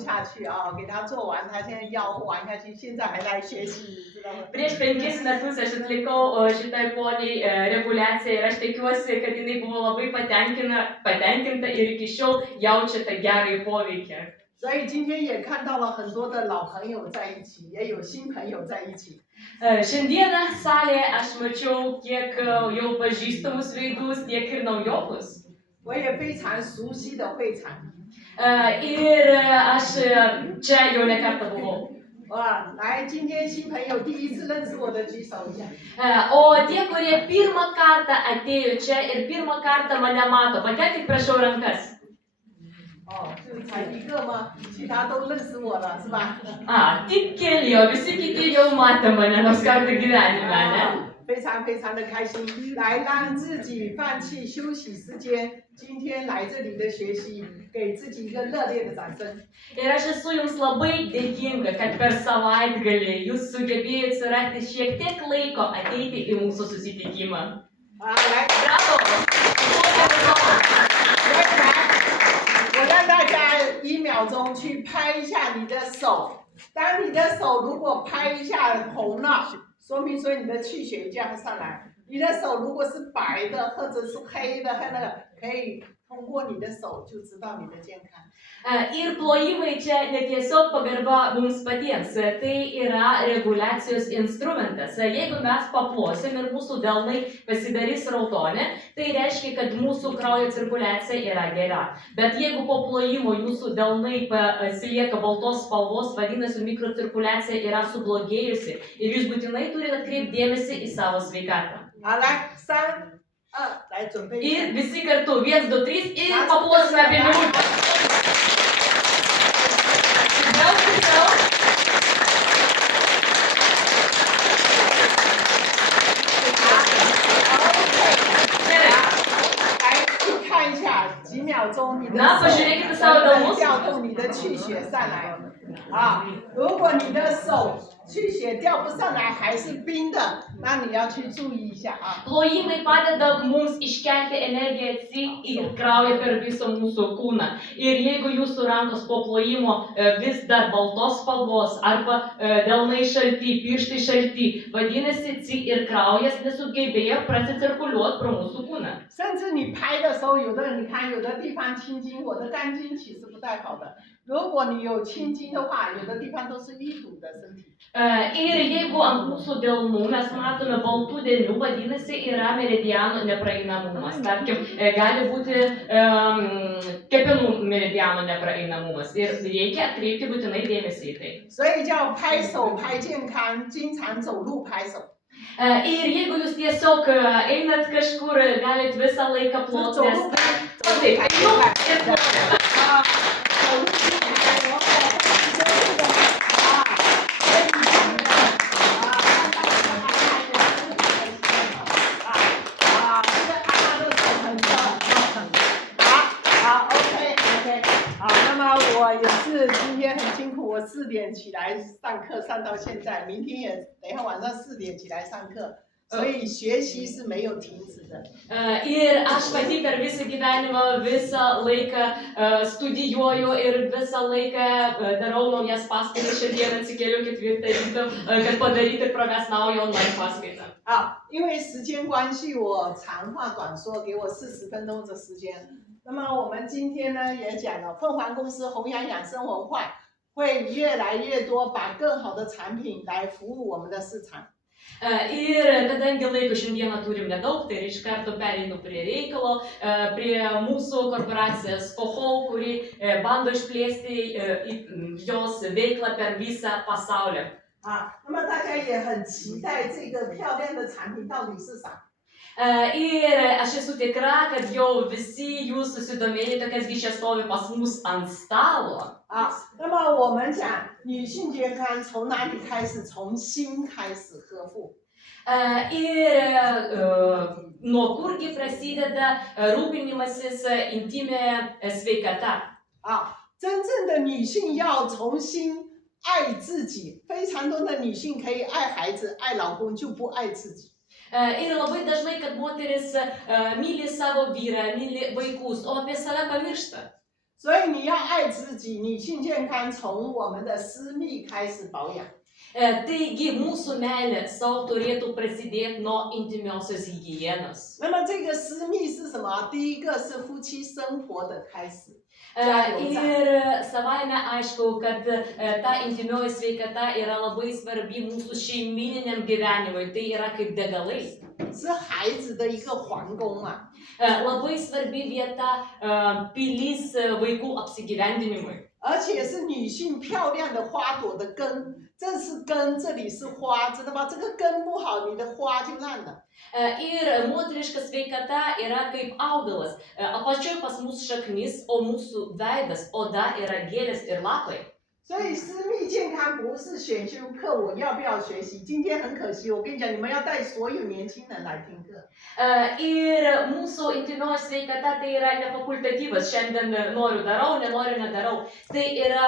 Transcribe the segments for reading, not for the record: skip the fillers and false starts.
下去啊，给他做完，他现在腰玩下去，现在还来学习，你知道吗？Prieš 5 metus aš atlikau šitai poniai reguliaciją ir aš tikiuosi, kad jinai buvo labai patenkinta ir iki šiol jaučia tą gerąjį poveikį. 所以今天也看到了很多的老朋友在一起，也有新朋友在一起。Šiandieną salėje aš mačiau tiek jau pažįstamus veidus, tiek ir naujokus. 我也非常熟悉的会场。Ir aš čia jau ne kartą buvau. 哇，来，今天新朋友第一次认识我的举手一下。O tie, kurie pirmą kartą atėjo čia ir pirmą kartą mane mato, pakelkit prašau rankas. 哦，就才一个吗？其他都认识我了，是吧？ Tik keli, o visi kiti jau matė mane nors kartą gyvenime, ne? 非常非常的开心，来让自己放弃休息时间，今天来这里的学习，给自己一个热烈的掌声。 Ir aš esu jums labai dėkinga, kad per savaitgalį jūs sugebėjote surasti šiek tiek laiko ateiti į mūsų susitikimą. 来， Bravo! 我让大家1秒钟去拍一下你的手，当你的手如果拍一下红了，说明说你的气血一定要上来。你的手如果是白的或者是黑的，那个可以通过你的手就知道你的健康。 Ir plojimai čia ne tiesiog pagarba mums patiems, tai yra reguliacijos instrumentas. Jeigu mes paplosim ir mūsų delnai pasidarys raudoni, tai reiškia, kad mūsų kraujo cirkuliacija yra gera. Bet jeigu po plojimo jūsų delnai pasilieka baltos spalvos, vadinasi, mikrocirkuliacija yra sublogėjusi ir jūs būtinai turite atkreipti dėmesį į savo sveikatą. 好，来3、2，来准备一下。 Ir visi kartu 1, 2, 3 ir paplosime apie minutę. Stipriau. 来去看一下几秒钟，你的 Na, 手 pažiūrėkite savo 能 delnus. 调动你的气血上来。啊，如果你的手气血调不上来，还是冰的，那你要去注意一下啊。 Plojimai padeda mums iškelti energiją į kraują per visą mūsų kūną. Ir jeigu jūsų rankos po plojimo vis dar baltos spalvos arba delnai šalti, pirštai šalti, vadinasi, ir kraujas nesugebėjo prasicirkuliuoti pro mūsų kūną. 甚至你拍的时候，有的人你看有的地方青筋，我的肝经其实不太好的。如果你有青筋的话，有的地方都是淤堵的身体。 Ir jeigu ant mūsų delnų mes matome baltų dėmių, vadinasi, yra meridianų nepraeinamumas. Tarkim, gali būti kepenų meridianų nepraeinamumas. Ir reikia atkreipti būtinai dėmesį į tai. 所以叫拍手拍健康，经常走路拍手。 Ir jeigu jūs tiesiog einat kažkur, galit visą laiką ploti, nes taip, einu ir ploti. 我也是今天很辛苦，我4点起来上课，上到现在，明天也等一下晚上4点起来上课，所以学习是没有停止的。Ir aš pati per visą gyvenimą visą laiką studijuoju ir visą laiką darau naujas paskaitas. Šiandien atsikėliau 4 ryto, kad padaryti ir pravest naują online paskaitą. 因为时间关系，我长话短说，给我40分钟的时间。 那么我们今天呢也讲了，凤凰公司弘扬养生文化会越来越多，把更好的产品来服务我们的市场。 Ir kadangi laiko šiandieną turim nedaug, tai iš karto pereinu prie reikalo, prie mūsų korporacijos Fohol, kuri bando išplėsti jos veiklą per visą pasaulį. 那么大家也很期待这个漂亮的产品到底是啥？ Ir aš esu tikra, kad jau visi jūs susidomėjote, kas gi čia stovi pas mus ant stalo. 那么我们讲女性健康从哪里开始？从心开始呵护。 Ir nuo kurgi prasideda rūpinimasis intimė sveikata. 真正的女性要从心爱自己，非常多的女性可以爱孩子、爱老公，就不爱自己。 Ir labai dažnai, kad moteris myli savo vyrą, myli vaikus, o apie save pamiršta. 所以你要爱自己，女性健康从我们的私密开始保养。 Taigi mūsų meilė savo turėtų prasidėti nuo intymiosios higienos. 那么这个私密是什么？第一个是夫妻生活的开始。 Ir savaime aišku, kad ta intymioji sveikata yra labai svarbi mūsų šeimininiam gyvenimui, tai yra kaip degalai. 是孩子的一个皇宫啊。 Labai svarbi vieta pilis vaikų apsigyvendinimui. 而且是女性漂亮的花朵的根，这是根，这里是花，知道吗？这个根不好，你的花就烂了。 Ir moteriška sveikata yra kaip augalas. Apačioj pas mus šaknis, o mūsų veidas, oda yra gėlės ir lapai. 所以私密健康不是选修课，我要不要学习？今天很可惜，我跟你讲，你们要带所有年轻人来听课。 Ir mūsų intymioji sveikata tai yra ne fakultatyvas. Šiandien noriu darau, nenoriu nedarau. Tai yra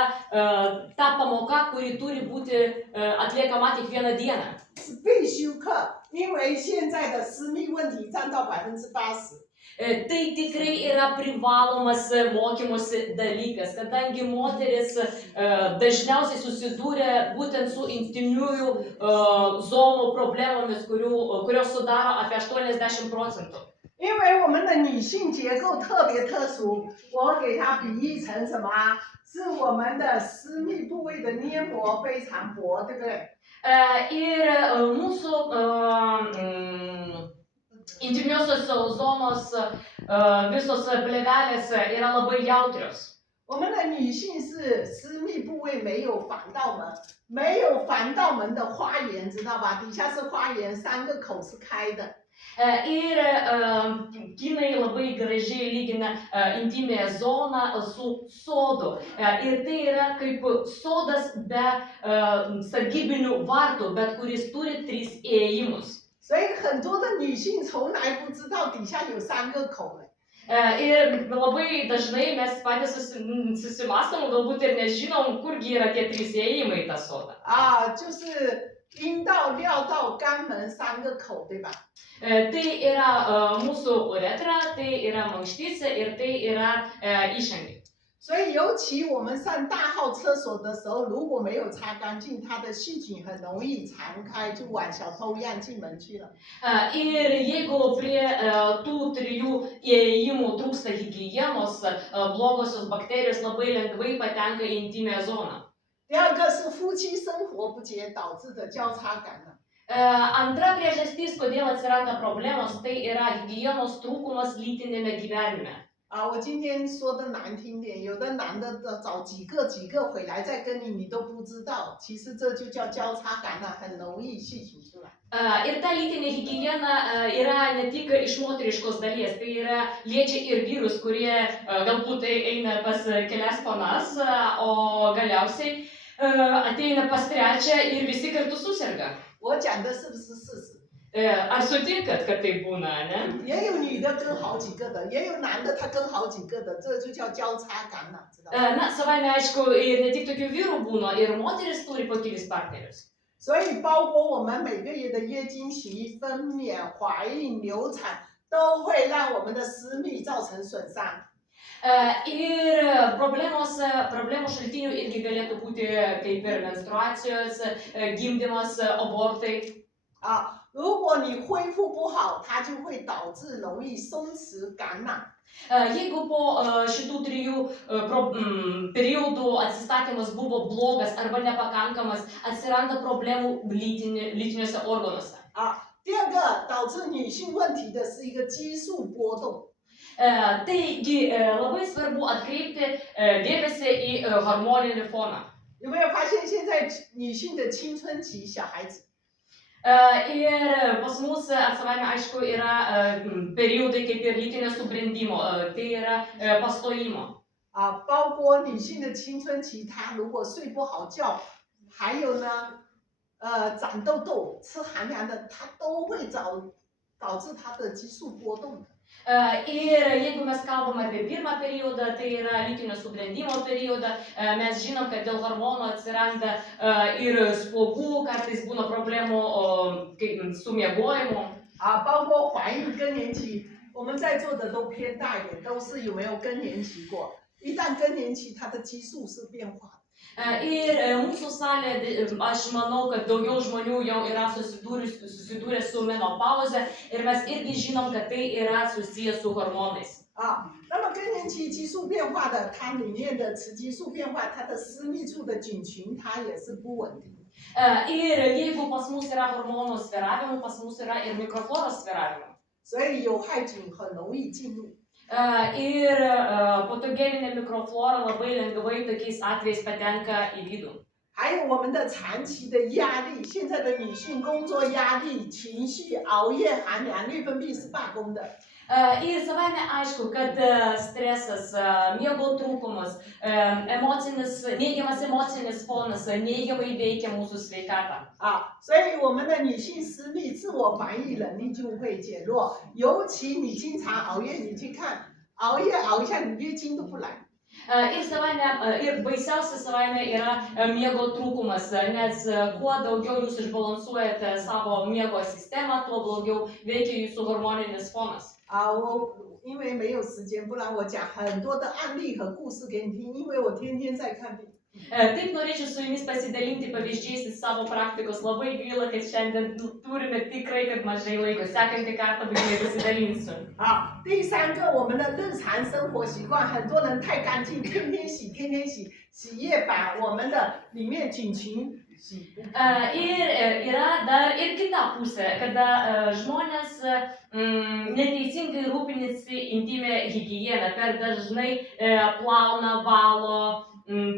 ta pamoka, kuri turi būti atliekama kiekvieną dieną. 是必修课，因为现在的私密问题占到80%。 Tai tikrai yra privalomas mokymosi dalykas, kadangi moteris dažniausiai susidūrė būtent su intymiųjų zonų problemomis, kurios sudaro apie 80%. 因为我们的女性结构特别特殊，我给它比喻成什么啊？是我们的私密部位的黏膜非常薄，对不对？ Ir mūsų intymiosios zonos visos plėvelės yra labai jautrios. 我们的女性是私密部位没有防盗门，没有防盗门的花园，知道吧？底下是花园，3个口是开的。 Ir kinai labai gražiai lygina intymiąją zoną su sodu. Ir tai yra kaip sodas be sargybinių vartų, bet kuris turi 3 įėjimus. 所以很多的女性从来不知道底下有3个口的。 Ir labai dažnai mes patys susimastom, galbūt ir nežinom, kurgi yra tie 3 įėjimai į tą sodą. 啊，就是阴道、尿道、肛门3个口，对吧？ Tai yra mūsų uretra, tai yra mankštyse ir tai yra išangė. 所以尤其我们上大号厕所的时候，如果没有擦干净，它的细菌很容易传开，就往小偷一样进门去了。 Ir jeigu prie tų 3 įėjimų trūksta higienos, blogosios bakterijos labai lengvai patenka į intymią zoną. 第二个是夫妻生活不洁导致的交叉感染。 Antra priežastis, kodėl atsiranda problemos, tai yra higienos trūkumas lytinėme gyvenime. 啊，我今天说的难听点，有的男的找几个回来再跟你，你都不知道，其实这就叫交叉感染，很容易细菌出来。 Ir ta lytinė higiena yra ne tik iš moteriškos dalies, tai yra liečia ir vyrus, kurie galbūt eina pas kelias ponas, o galiausiai ateina pas trečią ir visi kartu susirga. 我讲的是不是事实？ Ar sutinkat, kad tai būna, ne? 也有女的跟好几个的，也有男的他跟好几个的，这就叫交叉感染，知道吗？ Na, savaime aišku, ir ne tik tokių vyrų būna, ir moteris turi po kelis partnerius. 所以包括我们每个月的月经期、分娩、怀孕、流产，都会让我们的私密造成损伤。 Ir problemų šaltinių irgi galėtų būti kaip ir menstruacijos, gimdymas, abortai. 啊，如果你恢复不好，它就会导致容易松弛感染。 Jeigu po šitų 3 periodų atsistatymas buvo blogas arba nepakankamas, atsiranda problemų lytiniuose organuose. 啊，第二个导致女性问题的是一个激素波动。 Taigi labai svarbu atkreipti dėmesį į hormoninį foną. 有没有发现现在女性的青春期小孩子？ Ir pas mus savaime aišku yra periodai kaip ir lytinio subrendimo, tai yra pastojimo. 啊，包括女性的青春期，她如果睡不好觉，还有呢，长痘痘、吃寒凉的，它都会导致她的激素波动的。 Ir jeigu mes kalbam apie pirmą periodą, tai yra lytinio subrendimo periodą, mes žinom, kad dėl hormonų atsiranda ir spuogų, kartais būna problemų su miegojimu. 啊，包括怀孕更年期，我们在座的都偏大一点，都是有没有更年期过？一旦更年期，它的激素是变化的。Ir mūsų salė, aš manau, kad daugiau žmonių jau yra susidūrę su menopauze ir mes irgi žinom, kad tai yra susijęs su hormonais. 那么更年期激素变化的，它里面的雌激素变化，它的私密处的菌群它也是不稳定。Ir jeigu pas mus yra hormonų svyravimų, pas mus yra ir mikrofloros svyravimų. 所以有害菌很容易进入。Ir patogeninė mikroflora labai lengvai tokiais atvejais patenka į vidų. 还有我们的长期的压力，现在的女性工作压力、情绪、熬夜、寒凉、内分泌是罢工的。Ir savaime aišku, kad stresas, miego trūkumas, neigiamas emocinis fonas neigiamai veikia mūsų sveikatą. 所以我们的女性私密自我防御能力就会减弱，尤其你经常熬夜，你去看，熬夜熬一下，你月经都不来。Ir baisiausia savaime yra miego trūkumas, nes kuo daugiau jūs išbalansuojate savo miego sistemą, tuo blogiau veikia jūsų hormoninis fonas. 我因为没有时间，不然我讲很多的案例和故事给你听，因为我天天在看病。Taip norėčiau su jumis pasidalinti pavyzdžiais iš savo praktikos. Labai gaila, kad šiandien turime tikrai kad mažai laiko. Sekantį kartą būtinai pasidalinsiu. 第三个，我们的日常生活习惯，很多人太干净，天天洗，天天洗，洗液把我们的里面菌群洗。Ir yra dar ir kita pusė, kada žmonės neteisingai rūpinasi intimę higieną, per dažnai plauna, valo,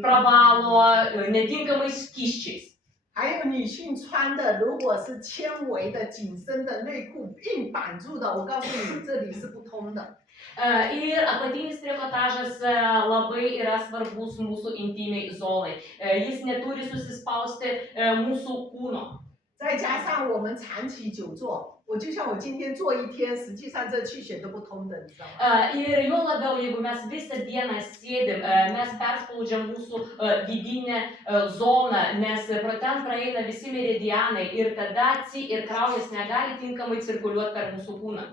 pravalo netinkamais skysčiais. 还有女性穿的，如果是纤维的紧身的内裤，硬绑住的，我告诉你，这里是不通的。Ir apatinis trikotažas labai yra svarbus mūsų intimiai zonai. Jis neturi susispausti mūsų kūno. 再加上我们长期久坐，我就像我今天坐一天，实际上这气血都不通的，你知道吗？ Ir juo labiau, jeigu mes visą dieną sėdim, mes perspaudžiam mūsų vidinę zoną, nes pro ten praeina visi meridianai ir tada ir kraujas negali tinkamai cirkuliuoti per mūsų kūną.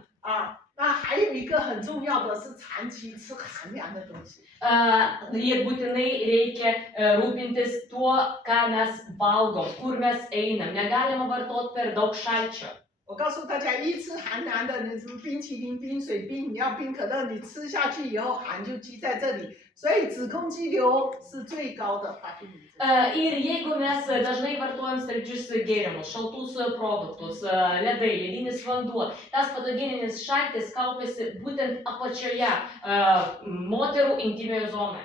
那还有一个很重要的是长期吃寒凉的东西。 Ir būtinai reikia rūpintis tuo, ką mes valgom, kur mes einam. Negalima vartoti per daug šalčio. 我告诉大家，一吃寒凉的，你什么冰淇淋、冰水冰，你要冰可乐，你吃下去以后寒就积在这里，所以子宫肌瘤是最高的发病率。 Ir jeigu mes dažnai vartojam saldžius gėrimus, šaltus produktus, ledai, ledinis vanduo, tas patogeninis šaltis kaupiasi būtent apačioje moterų intimioje zonoje.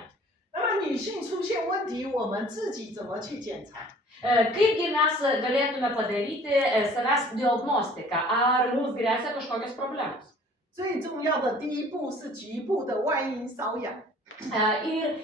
那么女性出现问题，我们自己怎么去检查？ Kaipgi mes galėtume padaryti savęs diagnostiką, ar mums grėsia kažkokios problemos? 最重要的第一步是局部的外阴瘙痒。 Ir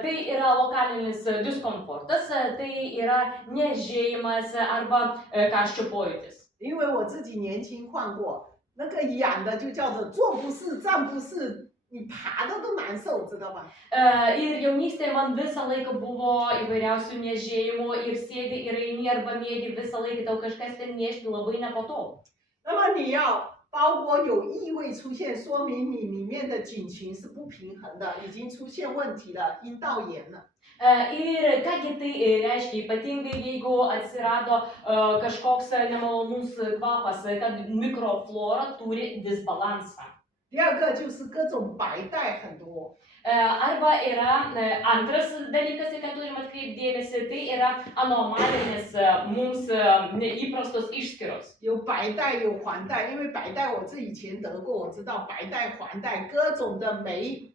tai yra lokalinis diskomfortas, tai yra nežėjimas arba karščio pojūtis. 因为我自己年轻患过，那个痒的就叫做坐不是、站不是，你爬的都难受，知道吧？ Ir jaunystėje man visą laiką buvo įvairiausių nežėjimų ir sėdi ir eini arba mėgi visą laiką tau kažkas ten nešti labai nepatogu. 那么你要包括有异味出现，说明你里面的菌群是不平衡的，已经出现问题了，阴道炎了。 Ir kągi tai reiškia, ypatingai jeigu atsirado kažkoks nemalonus kvapas, kad mikroflora turi disbalansą. 第二个就是各种白带很多。 Arba yra antras dalykas, į ką turim atkreipti dėmesį, tai yra anomalinis mums neįprastos išskyros. 有白带有黄带，因为白带我自己以前得过，我知道白带、黄带各种的霉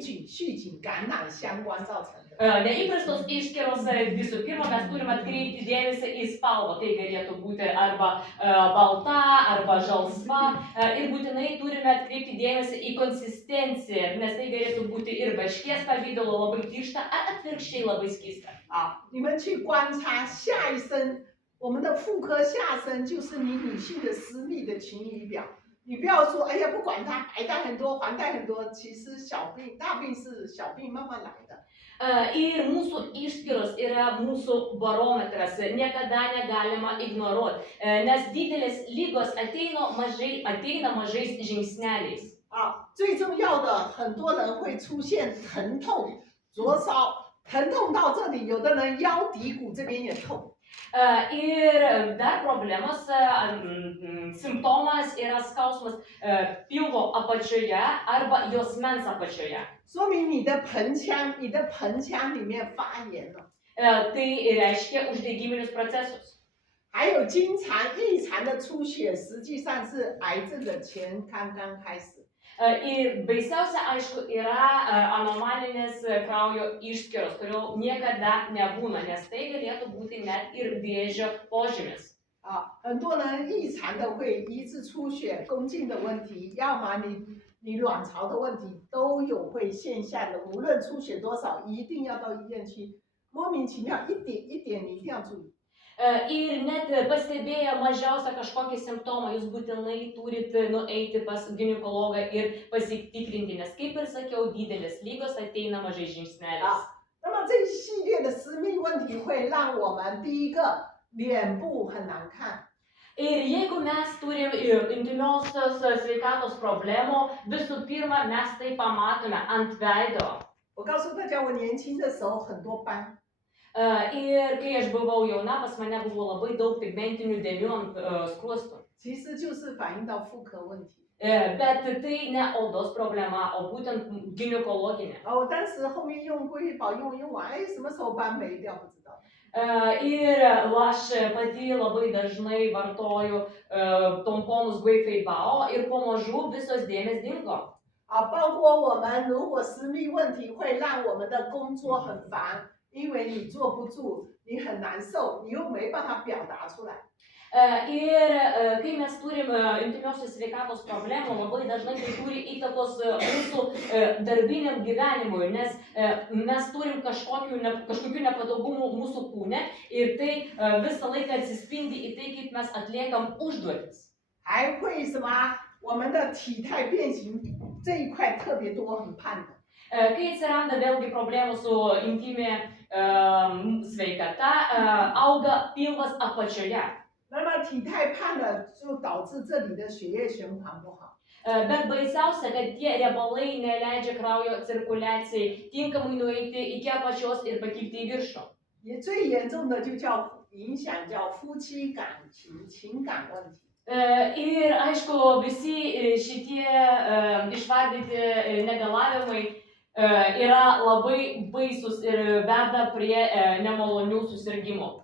菌、细菌感染相关造成的。 Neįprastos išskyros visų pirma mes turime atkreipti dėmesį į spalvą. Tai galėtų būti arba balta, arba žalsva. Ir būtinai turime atkreipti dėmesį į konsistenciją, nes tai galėtų būti ir varškės pavidalo labai tiršta, ar atvirkščiai labai skysta. 你们去观察下一身，我们的妇科下身就是你女性的私密的情仪表。 你不要说，哎呀，不管它白带很多、黄带很多，其实小病、大病是小病慢慢来的。 Ir mūsų išskyros yra mūsų barometras, niekada negalima ignoruoti, nes didelės lygos ateina mažais žingsneliais. 最重要的，很多人会出现疼痛、灼烧，疼痛到这里，有的人腰骶骨这边也痛。Ir dar problemos, simptomas yra skausmas pilvo apačioje arba juosmens apačioje. 说明你的盆腔里面发炎了。Tai reiškia uždegiminius procesus. 还有经常异常的出血，实际上是癌症的前刚刚开始。Ir baisiausia, aišku, yra anomalinis kraujo išskyros, kurio niekada nebūna, nes tai galėtų būti net ir vėžio požymis. 很多人异常的会一次出血、宫颈的问题，要么你卵巢的问题都有会现象的。无论出血多少，一定要到医院去。莫名其妙，一点你一定要注意。Ir net pastebėję mažiausią kažkokį simptomą, jūs būtinai turite nueiti pas ginekologą ir pasitikrinti, nes kaip ir sakiau, didelės lygos ateina mažai žingsneliais. 那么这一系列的私密问题会让我们第一个脸部很难看。Ir jeigu mes turim intymiosios sveikatos problemų, visų pirma, mes tai pamatome ant veido. 我告诉大家，我年轻的时候很多斑。Ir kai aš buvau jauna, pas mane buvo labai daug pigmentinių dėmių ant skruostų. 其实就是反映到妇科问题。Bet tai ne odos problema, o būtent ginekologinė. 我当时后面用瑰宝用完，什么时候斑没掉不知道。Ir aš pati labai dažnai vartoju tamponus Guifeibao ir pamažu visos dėmės dingo. 包括我们如果私密问题会让我们的工作很烦。因为你坐不住，你很难受，你又没办法表达出来。Ir kai mes turim intymiosios sveikatos problemų, labai dažnai tai turi įtakos mūsų darbiniam gyvenimui, nes mes turim kažkokių nepatogumų mūsų kūne ir tai visą laiką atsispindi į tai, kaip mes atliekam užduotis. 还会什么？我们的体态变形这一块特别多，很胖的。Kai atsiranda vėlgi problemų su intimė sveikata, auga pilvas apačioje. 那么体太胖了，就导致这里的血液循环不好。Bet baisiausia, kad tie riebalai neleidžia kraujo cirkuliacijai tinkamai nueiti iki apačios ir pakilti į viršų. 也最严重的就影响夫妻感情、情感问题。Ir aišku, visi šitie išvardyti negalavimai yra labai baisus ir veda prie nemalonių susirgymų.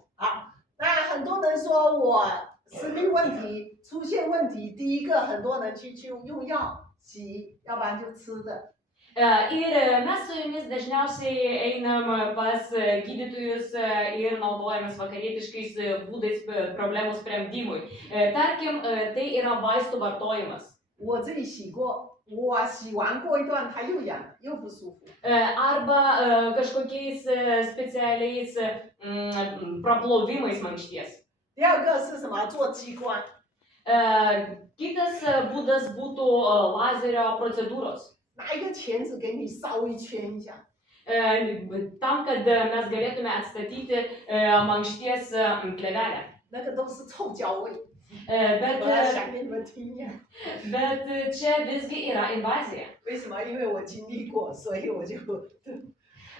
那很多人说我私密问题出现问题，第一个很多人去用药洗，要不然就吃的。Ir mes su jumis dažniausiai einam pas gydytojus ir naudojamės vakarietiškais būdais problemų sprendimui. Tarkim, tai yra vaistų vartojimas. 我自己洗过，我洗完过一段它又痒，又不舒服。Arba kažkokiais specialiais praplovimais mankšties. 第二个是什么？做激光。Kitas būdas būtų lazerio procedūros. 拿一个钳子给你稍微圈一下。Tam, kad mes galėtume atstatyti mankšties plėvelę. 那个都是臭焦味。Bet 我要想给你们听呀。Bet čia visgi yra invazija. 为什么？因为我经历过，所以我就。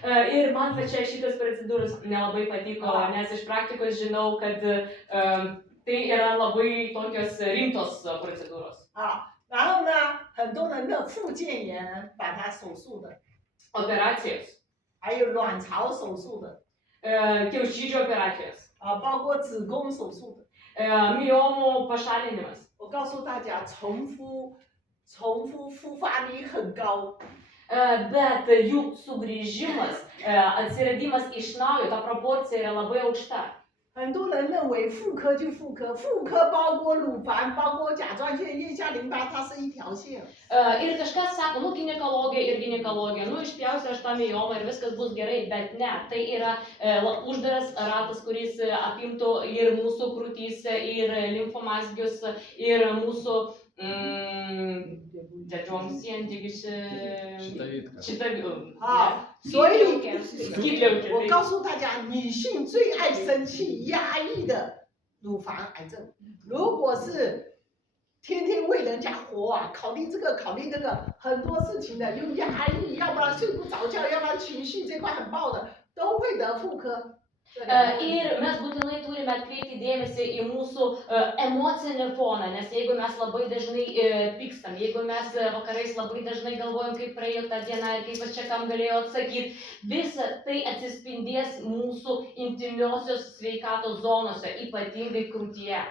Ir man pačiai šitas procedūros nelabai patiko, nes iš praktikos žinau, kad tai yra labai tokios rimtos procedūros. 然后呢，很多人的附件炎把它手术的 operacijos， 还有卵巢手术的kiaušidžių operacijos， 包括子宫手术的miomų pašalinimas。我告诉大家，重复复发率很高。Bet jų sugrįžimas, atsiradimas iš naujo, ta proporcija yra labai aukšta. 很多人认为妇科就妇科，妇科包括乳房，包括甲状腺、腋下淋巴，它是一条线。Ir kažkas sako, ginekologija ir ginekologija, išpjausiu aš tą miomą ir viskas bus gerai, bet ne, tai yra uždaras ratas, kuris apimtų ir mūsų krūtys, ir limfomazgius, ir mūsų所以我告诉大家，女性最爱生气、压抑的乳房癌症，如果是天天为人家活啊，考虑这个考虑那个，很多事情的，有压力，要不然睡不着觉，要不然情绪这块很爆的，都会得妇科。Ir mes būtinai turime atkreipti dėmesį į mūsų emocinį foną, nes jeigu mes labai dažnai pykstam, jeigu mes vakarais labai dažnai galvojam, kaip praėjo ta diena ir kaip aš čia kam galėjau atsakyti, visa tai atsispindės mūsų intimiosios sveikatos zonose, ypatingai krūtyje.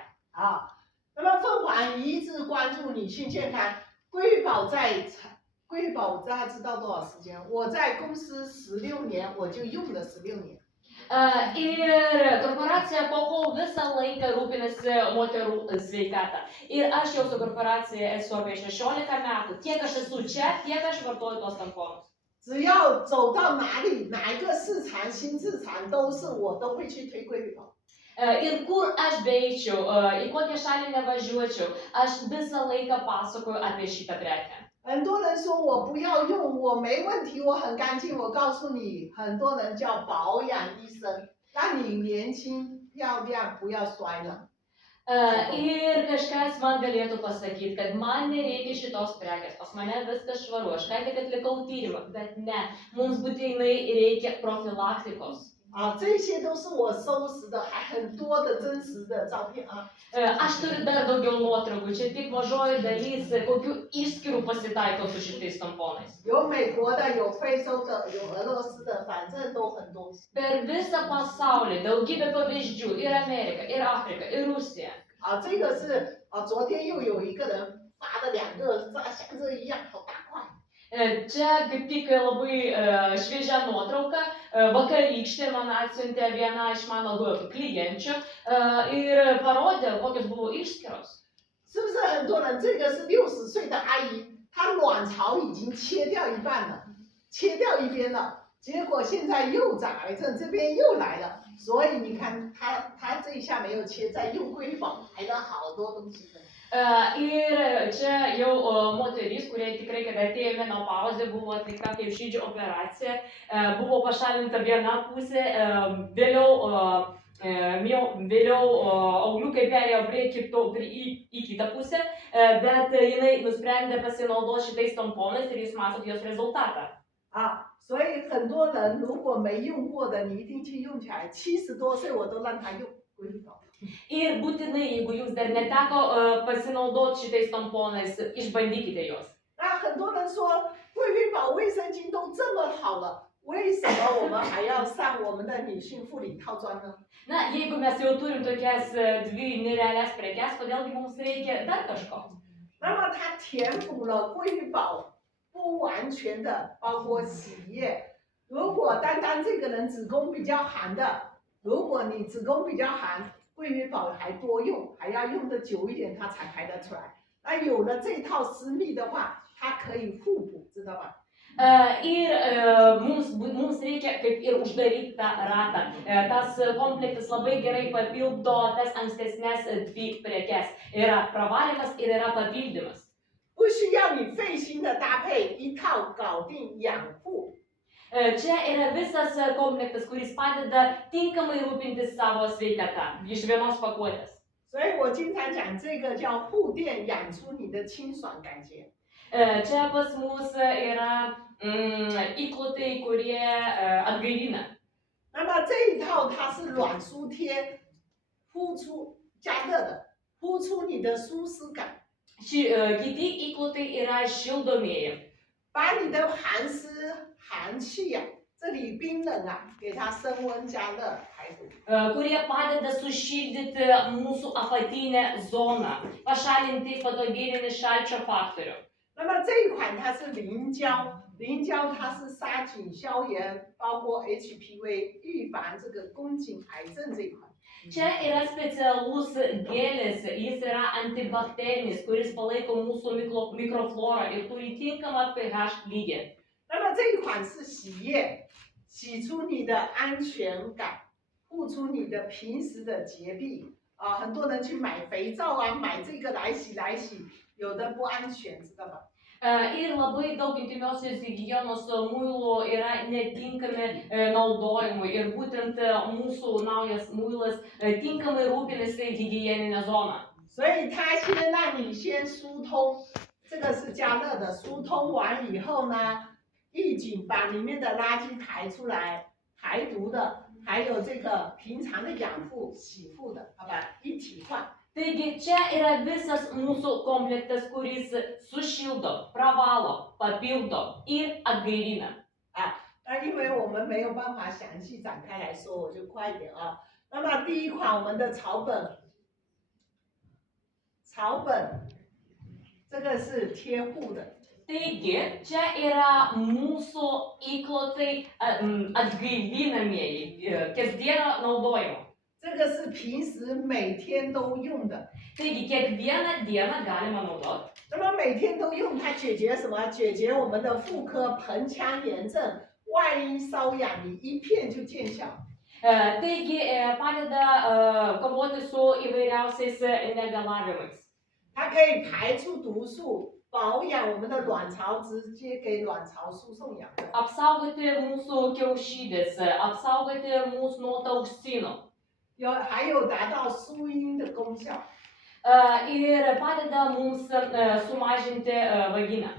那么凤凰一直关注女性健康，瑰宝大家知道多少时间？我在公司16年，我就用了16年。Ir korporacija Coco visą laiką rūpinasi moterų sveikatą. Ir aš jau su korporacija esu apie 16 metų. Tiek aš esu čia, tiek aš vartoju tos tamponus. 只要走到哪里，哪一个市场、新市场都会去推瑰宝。Ir kur aš beičiau, į kokią šalį nevažiuočiau, aš visą laiką pasakoju apie šitą prekę. 很多人说我不要用，我没问题，我很干净。我告诉你，很多人叫保养医生，让你年轻漂亮，不要衰老。Ir kažkas man galėtų pasakyti, kad man nereikia šitos prekės, pas mane viskas švaru, aš ką tik atlikau tyrimą, bet ne, mums būtinai reikia profilaktikos. 这些都是我收拾的，还很多的真实的照片啊。Aš turiu dar daugiau nuotraukų, čia tik mažoji dalis, kokių išskyrų pasitaiko su šitais tamponais. 有美国的，有非洲的，有俄罗斯的，反正都很多。Per visą pasaulį daugybė pavyzdžių, ir Amerika, ir Afrika, ir Rusija. 这个是昨天又有一个人发的2个，像这一样，好大块。Čia kaip tik labai šviežia nuotrauka, vakarykštė man atsiuntė viena iš mano klienčių ir parodė, kokios buvo išskyros. 是不是很多人？这个是60岁的阿姨，她卵巢已经切掉一半了，切掉一边了，结果现在又长癌症，这边又来了。所以你看，她这一下没有切，在用瑰宝买了好多东西的。Ir čia jau moteris, kurie tikrai, kada atėjo menopauzė, buvo atlikta kiaušidžių operacija, buvo pašalinta viena pusė, vėliau augliukai perėjo į kitą pusę, bet jinai nusprendė pasinaudoti šitais tamponais ir jūs matot jos rezultatą. 所以很多人如果没用过的，你一定去用起来。70多岁我都让他用瑰宝。 Ir būtinai, jeigu jums dar neteko pasinaudoti šitais tamponais, išbandykite juos. 那很多人说，瑰宝卫生巾都这么好了，为什么我们还要上我们的女性护理套装呢？ Na, jeigu mes jau turim tokias dvi nerealias prekes, kodėlgi mums reikia dar kažko? 那么它填补了瑰宝不完全的，包括洗液。如果单单这个人子宫比较寒的，如果你子宫比较寒。 瑰宝还多用，还要用得久一点，它才排得出来。那有了这套私密的话，它可以互补，知道吧？ Ir mums reikia kaip ir uždaryti tą ratą. Tas komplektas labai gerai papildo tas ankstesnės dvi prekes. Yra pravalymas ir yra papildymas. 不需要你费心的搭配，一套搞定养护。 Čia yra visas komplektas, kuris padeda tinkamai rūpintis savo sveikatą iš vienos pakuotės. 所以我经常讲，这个叫护垫，养出你的清爽感觉。 Čia pas mus yra įklotai, kurie atgaivina. 那么这一套它是软舒贴，呼出加热的，呼出你的舒适感。Kiti įklotai yra šildomieji. 把你的寒湿。 寒气呀，这里冰冷啊，给它升温加热排毒。Kurie padeda sušildyti mūsų apatinę zoną, pašalinti patogeninį šalčio faktorių. 那么这一款它是凝胶，凝胶它是杀菌消炎，包括 HPV 预防这个宫颈癌症这一款。 Čia yra specialus gelis, jis yra antibakterinis, kuris palaiko mūsų mikroflorą ir turi tinkamą pH lygį. 那么这一款是洗液，洗出你的安全感，护出你的平时的洁癖很多人去买肥皂啊，买这个来洗，有的不安全，知道吧？ Ir labai daug intimiosios higienos muilų yra netinkami naudojimui ir būtent mūsų naujas muilas tinkamai rūpinasi higieninę zoną. 所以他先让你先疏通，这个是加热的，疏通完以后呢，预警把里面的垃圾排出来，排毒的，还有这个平常的养护、洗护的，好吧，一体化。 Taigi čia yra visas mūsų komplektas, kuris sušildo, pravalo, papildo ir atgaivina. 那因为我们没有办法详细展开来说，我就快一点啊。那么第一款我们的草本，这个是贴护的。 Taigi čia yra mūsų įklotai atgaivinamieji, kasdienio naudojimo. 这个是平时每天都用的。 Taigi kiekvieną dieną galima naudoti. 那么每天都用，它解决什么？解决我们的妇科盆腔炎症、外阴瘙痒，你一片就见效。 Taigi padeda kovoti su įvairiausiais negalavimais. 它可以排出毒素，保养我们的卵巢，直接给卵巢输送养分。 Apsaugoti mūsų kiaušidės, apsaugoti mūsų nuo toksino. 还有达到输阴的功效。 Ir padeda mums sumažinti vaginą.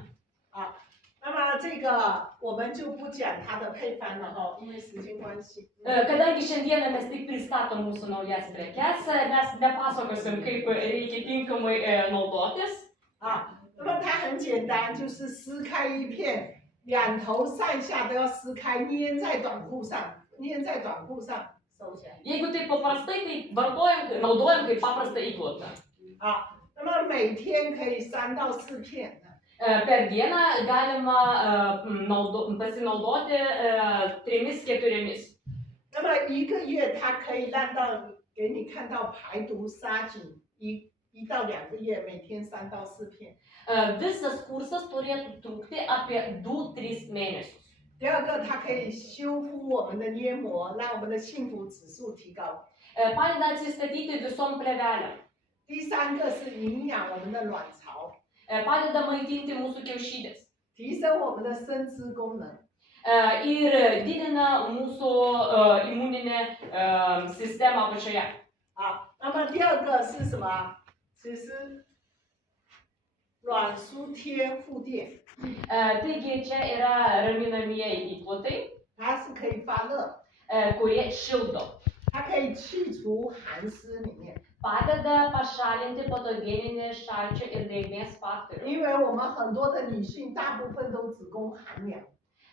那么这个我们就不讲它的配方了哈，因为时间关系。 Kadangi šiandieną mes tik pristatom mūsų naujas prekes, mes nepasakosim, kaip reikia tinkamai naudotis. 那么它很简单，就是撕开一片，两头上下都要撕开，粘在短裤上，收起来。 Jeigu taip paprastai, tai naudojam kaip paprastą įklotą. 那么每天可以3到4片。 Per dieną galima pasinaudoti 3-4. 那么1个月它可以给你看到排毒杀菌1到2个月，每天3到4片。 Visas kursas turėtų trukti apie 2-3 mėnesius. 第二个，它可以修复我们的黏膜，让我们的幸福指数提高。 Padeda atsistatyti visom plėvelėm. 第三个是营养我们的卵巢， Padeda maitinti mūsų kiaušidės. 提升我们的生殖功能。 Ir didina mūsų imuninę sistemą apačioje. 那么第二个是什么？其实卵枢贴护垫， Taigi čia yra raminamieji įklotai, 它是可以发热， kurie šildo. 它可以去除寒湿里面。 Padeda pašalinti patogeninį šalčio ir drėgmės faktorių. 因为我们很多的女性大部分都子宫寒凉，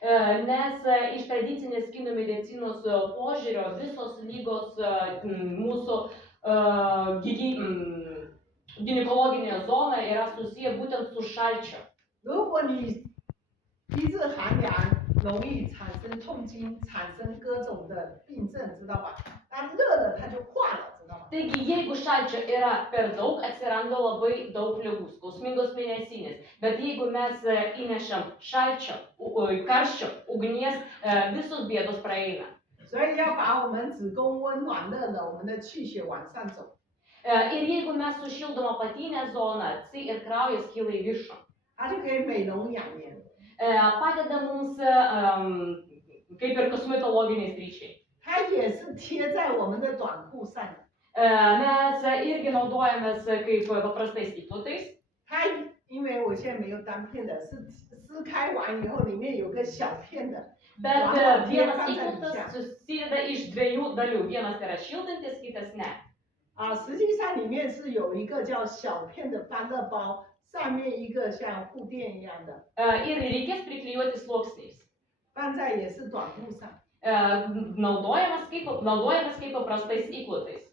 Nes iš tradicinės kinų medicinos požiūrio visos lygos mūsų ginekologinėje zonoje yra susiję būtent su šalčiu. 如果你体质寒凉，容易产生痛经，产生各种的病症，知道吧？它热了它就化了，知道吗？ Taigi, jeigu šalčio yra per daug, atsiranda labai daug ligų, skausmingos mėnesinės. Bet jeigu mes įnešam šalčio, karščio, ugnies, visos bėdos praeina. 所以要把我们子宫温暖热了，我们的气血往上走。 Ir jeigu mes sušildom apatinę zoną, tai ir kraujas kyla į viršų. 它就可以美容养颜。 Padeda mums kaip ir kosmetologiniai sryčiai. 它也是贴在我们的短裤上的。 Mes irgi naudojamės kaip paprastais įklotais. 它因为我现在没有单片的，是撕开完以后里面有个小片的。 Bet vienas įklotas susideda iš 2 dalių. Vienas yra šildantis, kitas ne. 实际上里面是有一个叫小片的发热包，上面一个像护垫一样的， Ir reikės priklijuoti sluoksniais. 放在也是短裤上。 Naudojamas kaip paprastais įklotais.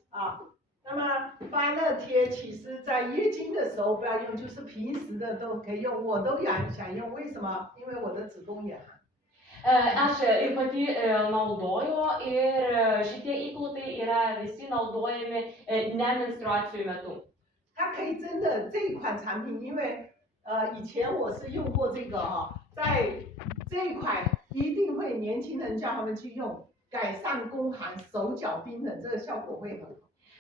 那么发热贴其实在月经的时候不要用，就是平时的都可以用，我都想用，为什么？因为我的子宫也寒。 Aš ir pati naudoju ir šitie įklotai yra visi naudojami nemenstruacijų metu. 它可以真的这一款产品，因为以前我是用过这个在这一款一定会年轻人叫他们去用，改善宫寒、手脚冰冷，这个效果会很好。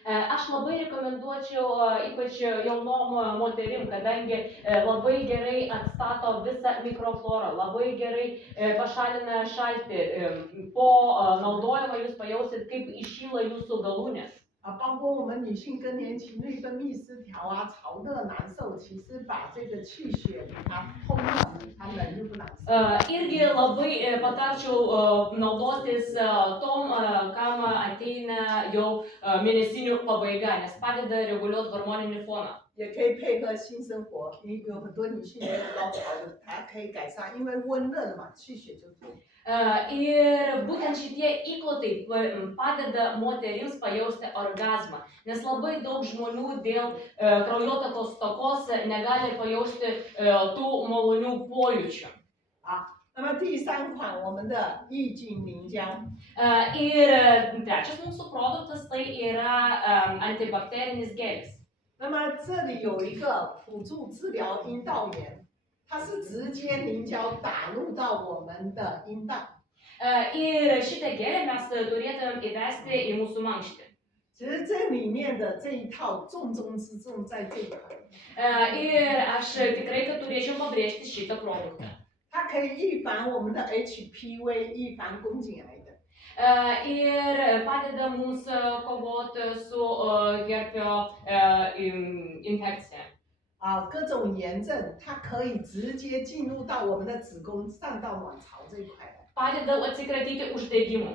Aš labai rekomenduočiau ypač jaunom moterim, kadangi labai gerai atstato visą mikroflorą, labai gerai pašalina šaltį. Po naudojimo jūs pajausit, kaip iššyla jūsų galūnės. 包括我们女性更年期内分泌失调啊，潮热难受，其实把这个气血给它通了，它人就不难受。Irgi labai patarčiau naudotis tom, kam ateina jau mėnesinių pabaiga, nes padeda reguliuoti hormoninį foną. 也可以配合性生活，有很多女性没有高潮的，它可以改善，因为温热的嘛，气血就通。Ir būtent šitie įklotai padeda moterims pajausti orgazmą, nes labai daug žmonių dėl kraujotakos stokos negali pajausti tų malonių pojūčių. 那么第3款，我们的益菌凝胶。Ir trečias mūsų produktas tai yra antibakterinis gelis. 那么这里有一个辅助治疗阴道炎。 它是直接凝胶打入到我们的阴道。Ir šitą gelį mes turėtumėm įvesti į mūsų mankštį. 其实这里面的这一套重中之重在这个。Ir aš tikrai kad turėčiau pabrėžti šitą produktą. 它可以预防我们的 HPV， 预防宫颈癌的。Ir padeda mums kovoti su herpio infekcija. 各种炎症，它可以直接进入到我们的子宫，上到卵巢这一块来。Padeda atsikratyti uždegimų.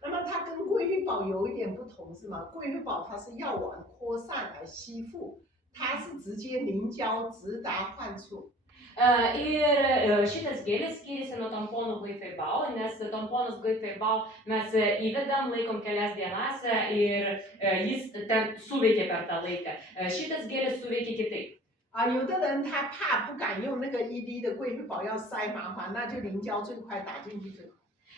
那么它跟桂玉宝有一点不同，是吗？桂玉宝它是药丸扩散来吸附，它是直接凝胶直达患处。Ir šitas gelis skiriasi nuo tamponų Glyfebau, nes tamponas Glyfebau mes įvedam, laikom kelias dienas ir jis ten suveikia per tą laiką. Šitas gelis suveikia kitaip. 有的人他怕不敢用那个1滴的桂玉宝要塞麻烦，那就凝胶最快打进去最快。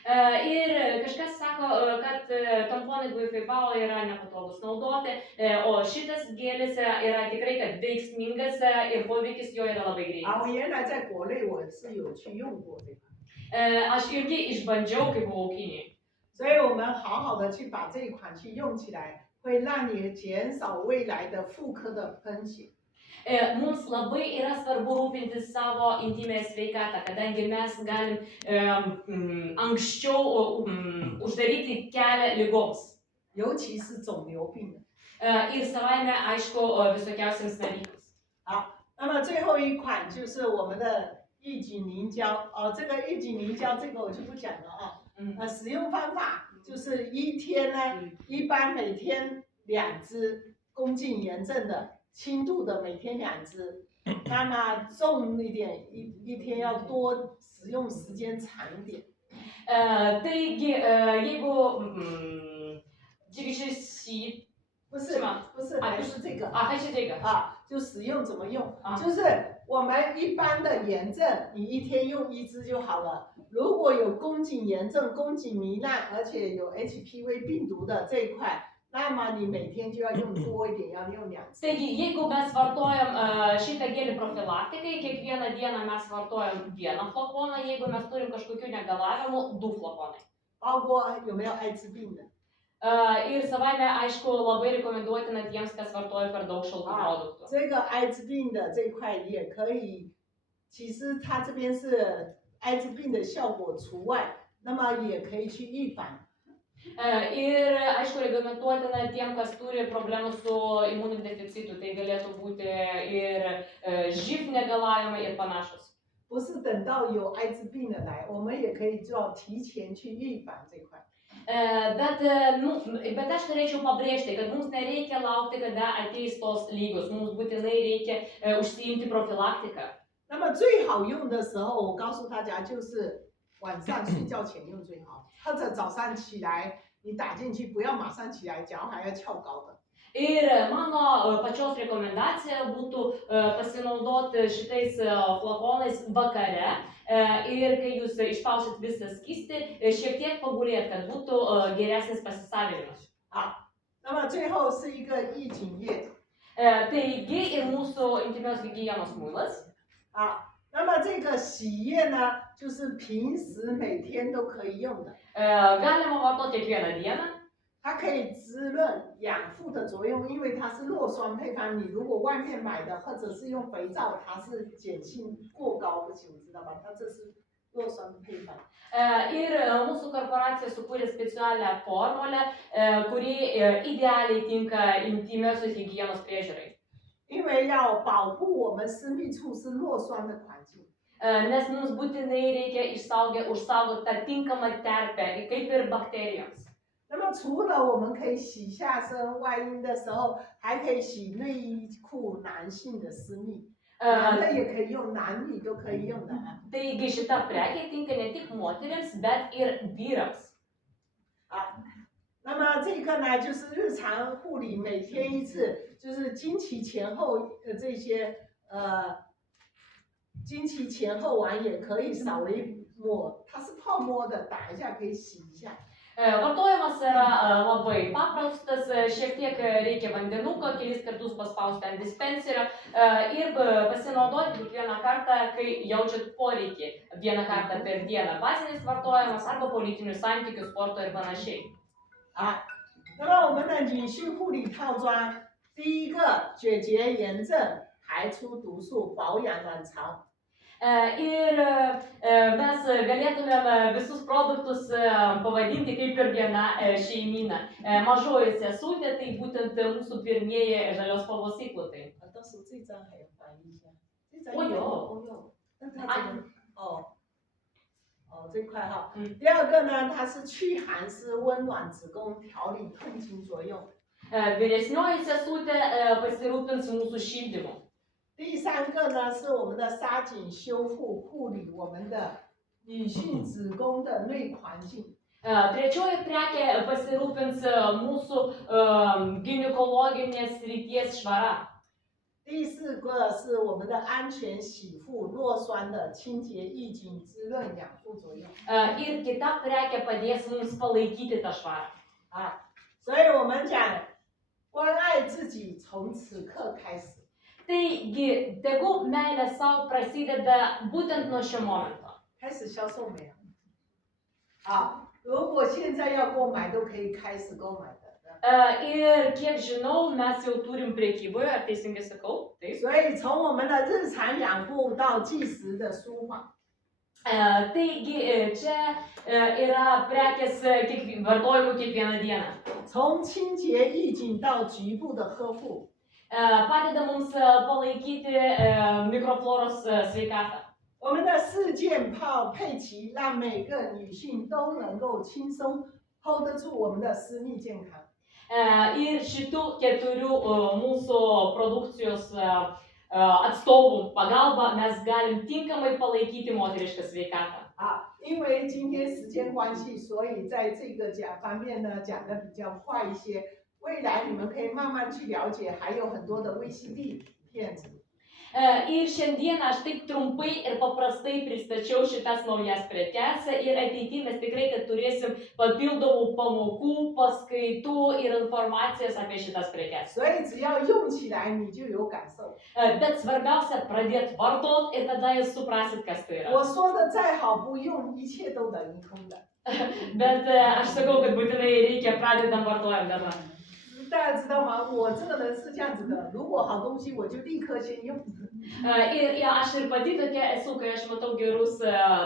Ir kažkas sako, kad tamponai Glyfebau yra nepatogus naudoti, o šitas gelis yra tikrai kad veiksmingas ir poveikis jo yra labai greitas. 我原来在国内我是有去用过这个。Aš irgi išbandžiau, kai buvau Kinijoj. 所以我们好好的去把这一款去用起来，会让你减少未来的妇科的风险。 Mums labai yra svarbu rūpintis savo intimę sveikatą, kadangi mes galim anksčiau uždaryti kelią ligoms. 尤其是肿瘤病的。Ir savaime, aišku, visokiausiams navykams. 那么最后一款就是我们的益菌凝胶。这个益菌凝胶这个我就不讲了使用方法就是一天呢，一般每天2支，宫颈炎症的。 轻度的每天2支，那么重一点，一天要多使用时间长一点。Taigi, jeigu这个是洗，不是吗？不是，还是这个还是这个就使用怎么用？就是我们一般的炎症，你一天用1支就好了。如果有宫颈炎症、宫颈糜烂，而且有 HPV 病毒的这一块。 那么你每天就要用多一点，要用2支。Taigi, jeigu mes vartojam šitą gelį profilaktikai, kiekvieną dieną mes vartojam 1 flakoną, jeigu mes turim kažkokių negalavimų 2 flakonai. 包括有没有艾滋病的？ Ir savaime, aišku, labai rekomenduotina tiems, kas vartoja per daug šaltų produktų. 这个艾滋病的这一块也可以，其实它这边是艾滋病的效果除外，那么也可以去预防。 Ir, aišku, reglamentuotina tiem, kas turi problemų su imunodeficitu, tai galėtų būti ir živ negalavimai ir panašus. 不是等到有艾滋病的来，我们也可以做提前去预防这块。Bet aš norėčiau pabrėžti, kad mums nereikia laukti, kada ateis tos lygos, mums būtinai reikia užsiimti profilaktiką. 那么最好用的时候，我告诉大家就是晚上睡觉前用最好，或者早上起来你打进去，不要马上起来，脚还要翘高的。 Ir mano pačios rekomendacija būtų pasinaudoti šitais flakonais vakare ir kai jūs išspausit visą skystį, šiek tiek pagulėt, kad būtų geresnis pasisavinimas. 那么最后是一个益菌液。Taigi ir mūsų intymios higienos muilas. 那么这个洗液呢，就是平时每天都可以用的。Galima vartoti kiekvieną dieną. 它可以滋润养肤的作用，因为它是弱酸配方。你如果外面买的，或者是用肥皂，它是碱性过高不行，知道吧？它这是弱酸的配方。 Ir mūsų korporacija sukūrė specialią formulę, kuri idealiai tinka intymiosios higienos priežiūrai. 因为要保护我们私密处是弱酸的环境。 Nes mums būtinai reikia užsaugoti tą tinkamą terpę, kaip ir bakterijoms. 那么除了我们可以洗下身外阴的时候，还可以洗内衣裤男性的私密，男的也可以用，男女都可以用的。 Taigi šita prekė tinka ne tik moteriams, bet ir vyrams. 那么这个呢，就是日常护理，每天一次，就是经期前后这些经期前后完也可以稍微抹，它是泡沫的，打一下可以洗一下。 Vartojimas yra labai paprastas, šiek tiek reikia vandenuko, kelis kartus paspausti ant dispenserio ir pasinaudoti kiekvieną kartą, kai jaučiat poreikį. Vieną kartą per dieną bazinis vartojimas arba po lytinių santykių, sporto ir panašiai. 那么我们的女性护理套装，第一个解决炎症，排出毒素，保养卵巢。 Ir mes galėtumėm visus produktus pavadinti kaip ir viena šeimyna. Mažoji sesutė tai būtent mūsų pirmieji žalios spalvos įklotai. 到时候这张还要翻一下，这张那它这个这块哈。第二个呢，它是祛寒湿、温暖子宫、调理痛经作用。 Vyresnioji sesutė pasirūpins mūsų šildymu. 第三个呢是我们的杀菌修复护理我们的女性子宫的内环境。 Trečioji prekė pasirūpins mūsų ginekologinės srities švara. 第四个是我们的安全洗护弱酸的清洁抑菌滋润养护作用。 Ir kita prekė padės mums palaikyti tą švarą. 所以我们讲关爱自己从此刻开始。 Taigi, tegu meilė savo prasideda būtent nuo šio momento. 开始销售没有？如果现在要购买，都可以开始购买的。 Ir kiek žinau, mes jau turim prekyboje, ar teisingai sakau? Taip. 所以从我们的日常养护到即时的舒缓。 Taigi, čia yra prekės vartojimų kiekvieną dieną. 从清洁抑菌到局部的呵护。 Padeda mums palaikyti mikrofloros sveikatą. 我们的4件套配齐，让每个女性都能够轻松 hold 得住我们的私密健康。 Ir šitų 4 mūsų produkcijos atstovų pagalba mes galim tinkamai palaikyti moterišką sveikatą. 因为今天时间关系，所以在这个方面呢讲得比较快一些。 未来你们可以慢慢去了解，还有很多的 VCD 片子。 Ir šiandieną aš taip trumpai ir paprastai pristačiau šitas naujas prekes ir ateityje mes tikrai turėsim papildomų pamokų, paskaitų ir informacijos apie šitas prekes. 所以只要用起来，你就有感受。 Bet svarbiausia pradėti vartot ir tada jūs suprasit, kas tai yra. 我说的再好不用，一切都等于空的。 Bet aš sakau, kad būtinai reikia pradedam vartojam dabar. 大家知道吗？我这个人是这样子的，如果好东西我就立刻先用。 Ir aš ir pati tokia esu, kai aš matau gerus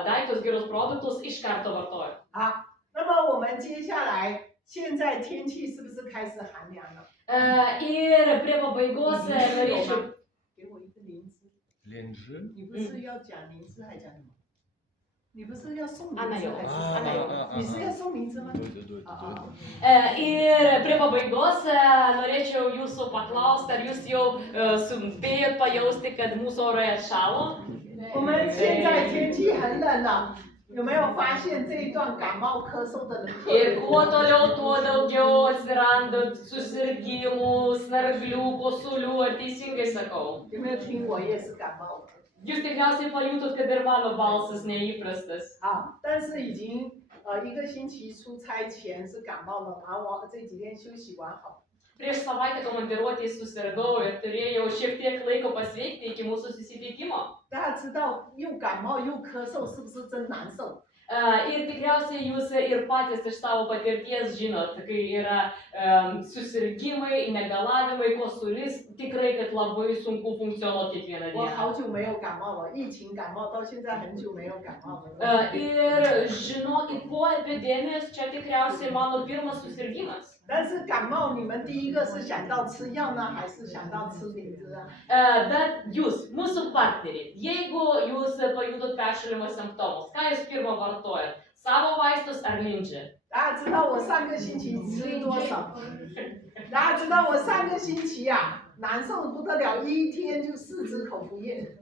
daiktus, gerus produktus, iš karto vartoju. 那么我们接下来，现在天气是不是开始寒凉了？ Ir prie pabaigos norėčiau. 给我一个灵芝。灵芝？你不是要讲灵芝还讲什么？你不是要送灵芝还是？你是要送灵芝吗？ Ir prie pabaigos norėčiau jūsų paklausti, ar jūs jau suspėjot pajausti, kad mūsų orai atšalo? 我们现在天气很冷了，有没有发现这一段感冒咳嗽的人？ Ir kuo toliau, tuo daugiau atsiranda susirgymų, snarglių, kosulių, ar teisingai sakau? 有没有听我也是感冒的？ Jūs tikriausiai pajutot, kad ir mano balsas neįprastas. 但是已经1个星期出差前是感冒了，然后我这几天休息完好。 Prieš savaitę komandiruotėje susirgau ir turėjau šiek tiek laiko pasveikti iki mūsų susitikimo. 大家知道又感冒又咳嗽是不是真难受？ Ir tikriausiai jūs ir patys iš savo patirties žinot, kai yra susirgymai, negalavimai, kosulys, tikrai, kad labai sunku funkcionuoti kiekvieną 我 dieną. 好久没有感冒了，疫情感冒到现在很久没有感冒了。 Ir žinokit, po epidemijos čia tikriausiai mano pirmas susirgymas. 但是感冒，你们第一个是想到吃药呢，还是想到吃灵芝啊？ Bet jūs, mūsų partneriai, jeigu jūs pajutot peršalimo simptomus, ką jūs pirmą vartojat? Savo vaistus ar lindžį? 大家知道我上个星期吃多少？大家知道我上个星期啊，难受的不得了，一天就4支口服液。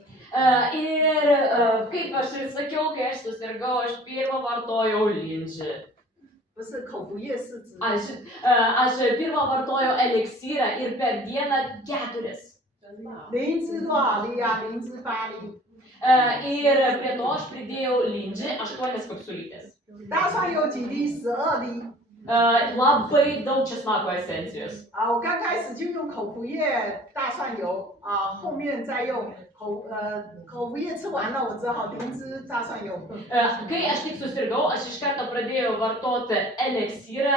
Ir kaip aš ir sakiau, kai aš susirgau, aš pirmą vartojau lindžį. 不是口服液4支。 Aš pirmą vartojau eliksyrą ir per dieną 4. 灵芝多少粒啊？灵芝8粒。 Ir prie to aš pridėjau lindžį 8 kapsulytės. 大蒜有几粒？12粒。 Labai daug česnako esencijos. 啊，我刚开始就用口服液大蒜油啊，后面再用口服液吃完了，我只好灵芝大蒜油。 Kai aš tik susirgau, aš iš karto pradėjau vartoti eliksyrą,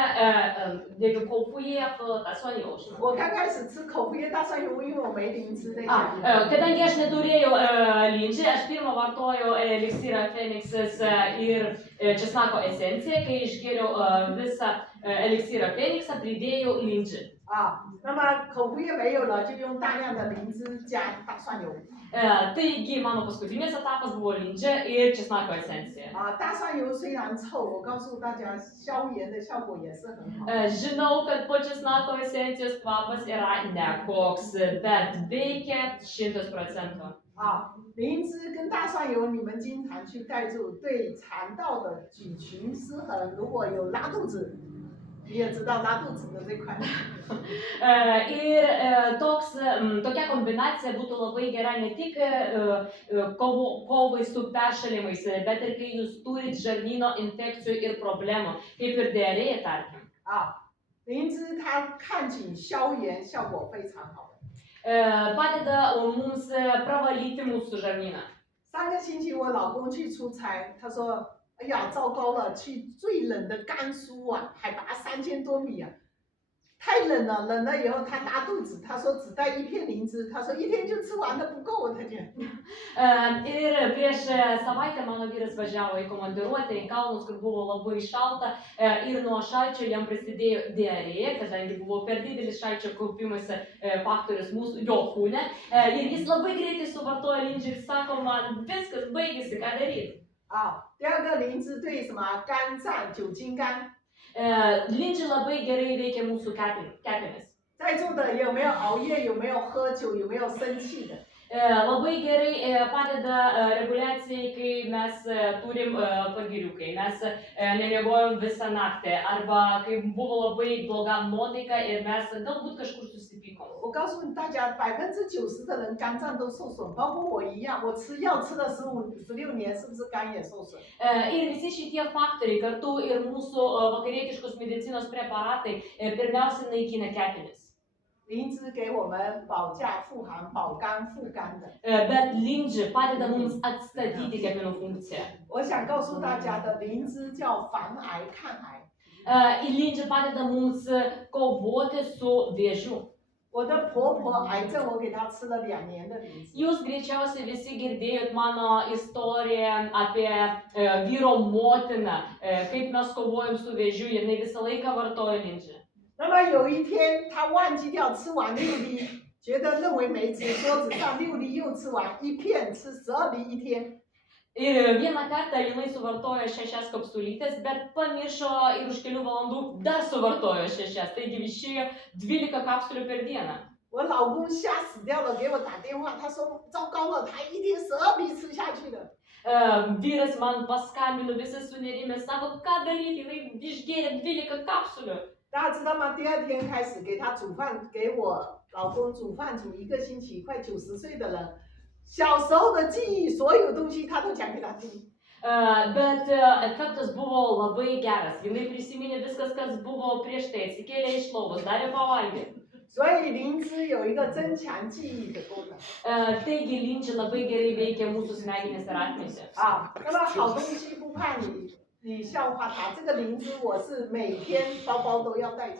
kaupuję tą soniją. 我刚开始吃口服液大蒜油，因为我没灵芝在家。 Kadangi aš neturėjau lindžį, aš pirmą vartojau eliksyrą Feniksas ir česnako esenciją, kai išgėriau visą eliksyrą Feniksą, pridėjau lindžį. 啊，那么口服液没有了，就用大量的灵芝加大蒜油。 Taigi mano paskutinis etapas buvo lindžia ir česnako esencija. 啊，大蒜油虽然臭，我告诉大家，消炎的效果也是很好。 Žinau, kad po česnako esencijos kvapas yra nekoks, bet veikia 100%. 啊，灵芝跟大蒜油，你们经常去盖住，对肠道的菌群失衡，如果有拉肚子，你也知道拉肚子的这块。 Ir tokia kombinacija būtų labai gera ne tik kovai su peršalimais, bet ir kai jūs turit žarnyno infekcijų ir problemų, kaip ir diarėja, tarkim. 啊，灵芝它抗菌消炎效果非常好。 Padeda mums pravalyti mūsų žarnyną. 上个星期我老公去出差，他说：“哎呀，糟糕了，去最冷的甘肃啊，海拔3000多米啊，太冷了，冷了以后他拉肚子，他说只带1片灵芝，他说1天就吃完了不够，他讲。 Ir prieš savaitę mano vyras važiavo į komandiruotę į kalnus, kur buvo labai šalta ir nuo šalčio jam prasidėjo diarėja, kadangi buvo per didelis šalčio kaupimas faktorius mūsų jo kūne. Ir jis labai greitai suvartojo lindžį ir sako, man viskas baigėsi, ką daryti. 啊，第二个灵芝对什么肝脏、酒精肝， Lindžį labai gerai veikia mūsų kepenis. 在座的有没有熬夜，有没有喝酒，有没有生气的？ Labai gerai padeda reguliacijai, kai mes turim pagirių, kai mes nemiegojom visą naktį, arba kai buvo labai bloga nuotaika ir mes galbūt kažkur susipykom. 我告诉大家，90%的人肝脏都受损，包括我一样，我吃药吃了16年，是不是肝也受损？ Ir visi šitie faktoriai kartu ir mūsų vakarietiškos medicinos preparatai pirmiausia naikina kepenis. 灵芝给我们保驾护航、保肝护肝的。 Bet lindžį padeda mums atstatyti kepenų funkciją. 我想告诉大家的，灵芝叫防癌抗癌。 Ir lindžį padeda mums kovoti su vėžiu. 我的婆婆癌症，我给她吃了2年的灵芝。 Jūs greičiausiai visi girdėjot mano istoriją apie vyro motiną, kaip mes kovojom su vėžiu, jinai visą laiką vartojo lindžį. 那么有一天，她忘记掉吃完6粒，觉得认为没吃，桌子上6粒又吃完，1片吃12粒1天。 Ir vieną kartą jinai suvartojo 6 kapsulytės, bet pamiršo ir už kelių valandų dar suvartojo 6, taigi išėjo 12 kapsulių per dieną. 我老公吓死掉了，给我打电话，他说糟糕了，他1天12粒吃下去了。 Vyras man paskambino, visi sunerimė, sako, ką daryti, jinai išgėrė 12 kapsulių. 大家知道吗？第2天开始给他煮饭，给我老公煮饭煮1个星期，快90岁的人，小时候的记忆，所有东西他都讲给他听。 Bet efektas buvo labai geras, jinai prisiminė viskas, kas buvo prieš tai, atsikėlė iš lovos, darė pavalgyti. 所以灵芝有一个增强记忆的功能 Taigi linčiai labai gerai veikia mūsų smegenis ir atmintį. 啊。那么好东西不怕你笑话它，这个灵芝我是每天包包都要带着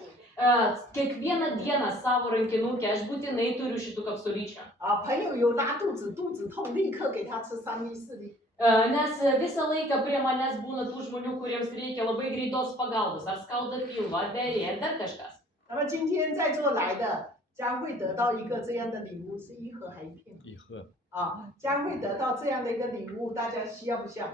Kiekvieną dieną savo rankinukę aš būtinai turiu šitų kapsulyčių. 啊。朋友有拉肚子，肚子痛，立刻给他吃314粒。 Nes visą laiką prie manęs būna tų žmonių, kuriems reikia labai greitos pagalbos, ar skauda pilvą, ar diarėja, ar dar kažkas. 那么今天在座来的将会得到一个这样的礼物，是一盒还一片？一盒。啊，将会得到这样的一个礼物，大家需要不需要？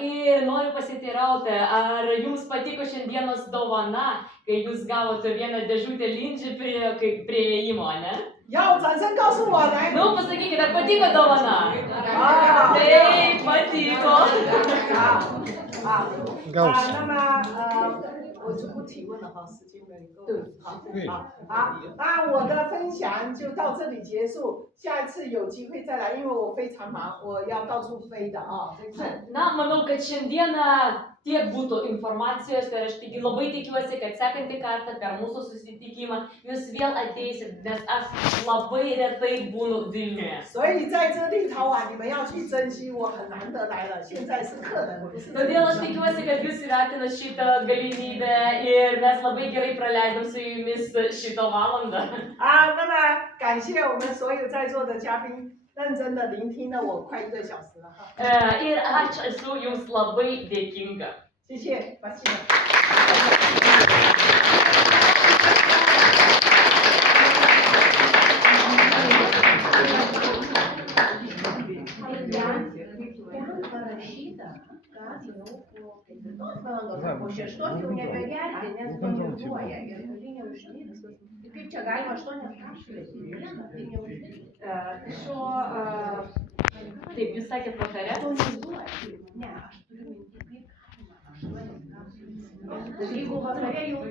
Ir noriu pasiteirauti, ar jums patiko šiandienos dovana, kai jūs gavote vieną dėžutę linčių prie įėjimo, ne? 要掌声告诉我来。 Nu, pasakykite, ar patiko dovana? 啊， Taip, patiko. 那么我就不提问了哈，时间没够。好，那我的分享就到这里结束，下一次有机会再来，因为我非常忙，我要到处飞的啊。Na, manau, kad šiandieną tiek būtų informacijos ir aš taigi labai tikiuosi, kad sekantį kartą per mūsų susitikimą jūs vėl ateisit, nes aš labai retai būnu Vilniuje. 所以在这立陶宛，你们要去珍惜，我很难得来了，现在是客人，不是。 Todėl aš tikiuosi, kad jūs įvertinat šitą galimybę ir mes labai gerai praleidom su jumis šitą valandą. 那么感谢我们所有在座的嘉宾。 认真的聆听了我快1个小时了哈。Ir aš esu jums labai dėkinga. 谢谢，把谢。Po 6 jau nebegerti, nes pamiegoja ir turi neužmigti. Kaip čia galima 8 kapsulės į dieną, tai neužmigti. Taip, jūs sakėt vakare? Tonizuoti. Ne, aš turiu minti, kaip galima 8 kapsulės. Jeigu vakare jau